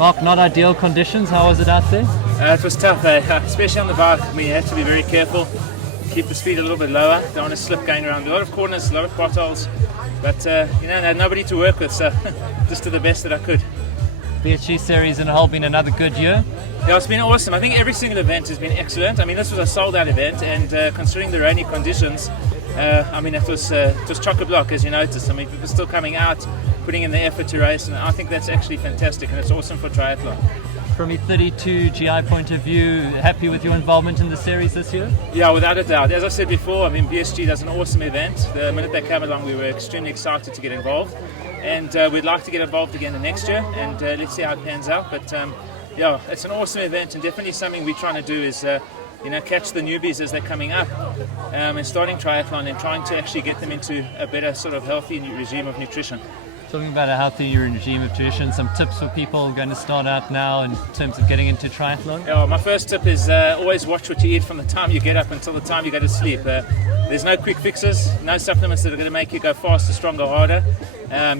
Mark, not ideal conditions. How was it out there? It was tough, especially on the bike. I mean, you have to be very careful, keep the speed a little bit lower, don't want to slip going around a lot of corners, a lot of potholes, but I had nobody to work with, so just did the best that I could. BSG Series in a whole been another good year. Yeah, it's been awesome. I think every single event has been excellent. I mean, this was a sold-out event, and considering the rainy conditions, it was chock-a-block, as you noticed. I mean, people still coming out, putting in the effort to race, and I think that's actually fantastic, and it's awesome for triathlon. From a 32 GI point of view, happy with your involvement in the series this year? Yeah, without a doubt. As I said before, I mean, BSG does an awesome event. The minute they came along, we were extremely excited to get involved, and we'd like to get involved again the next year, and let's see how it pans out. But yeah, it's an awesome event, and definitely something we're trying to do is catch the newbies as they're coming up and starting triathlon, and trying to actually get them into a better sort of healthy regime of nutrition. Talking about a healthy regime of nutrition, some tips for people going to start out now in terms of getting into triathlon? Yeah, my first tip is always watch what you eat from the time you get up until the time you go to sleep. There's no quick fixes, no supplements that are going to make you go faster, stronger, harder.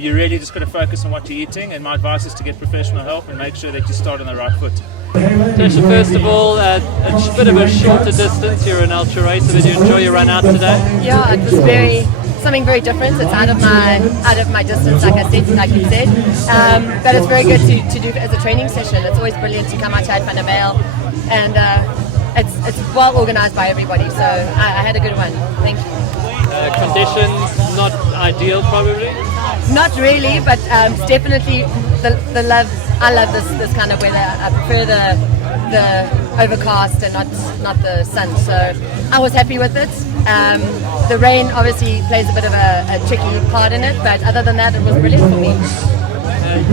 You really just got to focus on what you're eating, and my advice is to get professional help and make sure that you start on the right foot. Natasha, first of all, a bit of a shorter distance. You're an ultra racer. Did you enjoy your run out today? Yeah, it was something very different. It's out of my distance, like you said. But it's very good to do as a training session. It's always brilliant to come out to Van der Bijl, and it's well organised by everybody. So I had a good one. Thank you. Conditions not ideal, probably. Not really, but it's definitely the love. I love this kind of weather. I prefer the overcast and not the sun. So I was happy with it. The rain obviously plays a bit of a tricky part in it, but other than that, it was brilliant for me.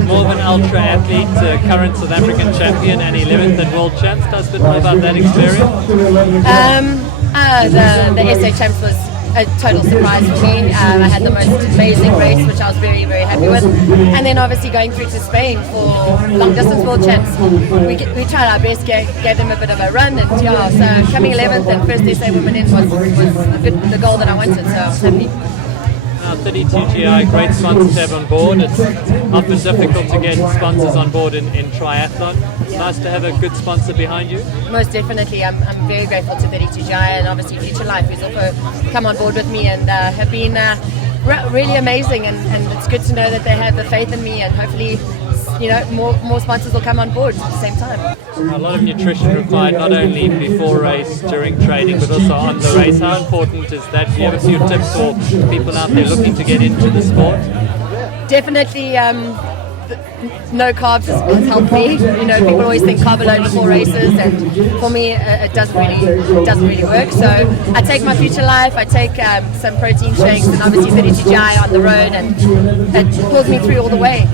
More of an ultra athlete, current South African champion and 11th at World Champs. Tell us a bit more about that experience. The SA Champs was a total surprise for me. I had the most amazing race, which I was very, very happy with. And then obviously going through to Spain for long distance world champs, we tried our best, gave them a bit of a run, and yeah, so coming 11th and first SA women in was the goal that I wanted, so I was happy. 32 GI, great sponsors to have on board. It's often difficult to get sponsors on board in triathlon. It's nice to have a good sponsor behind you. Most definitely. I'm very grateful to 32 GI and obviously Future Life, who's also come on board with me and have been really amazing, and it's good to know that they have the faith in me, and hopefully more sponsors will come on board at the same time. A lot of nutrition required, not only before race, during training, but also on the race. How important is that? Do you have a few tips for people out there looking to get into the sport? Definitely. No carbs has helped me. People always think carb alone before races, and for me, it doesn't really work. So I take my Future Life, I take some protein shakes, and obviously 32 GI on the road, and it pulls me through all the way.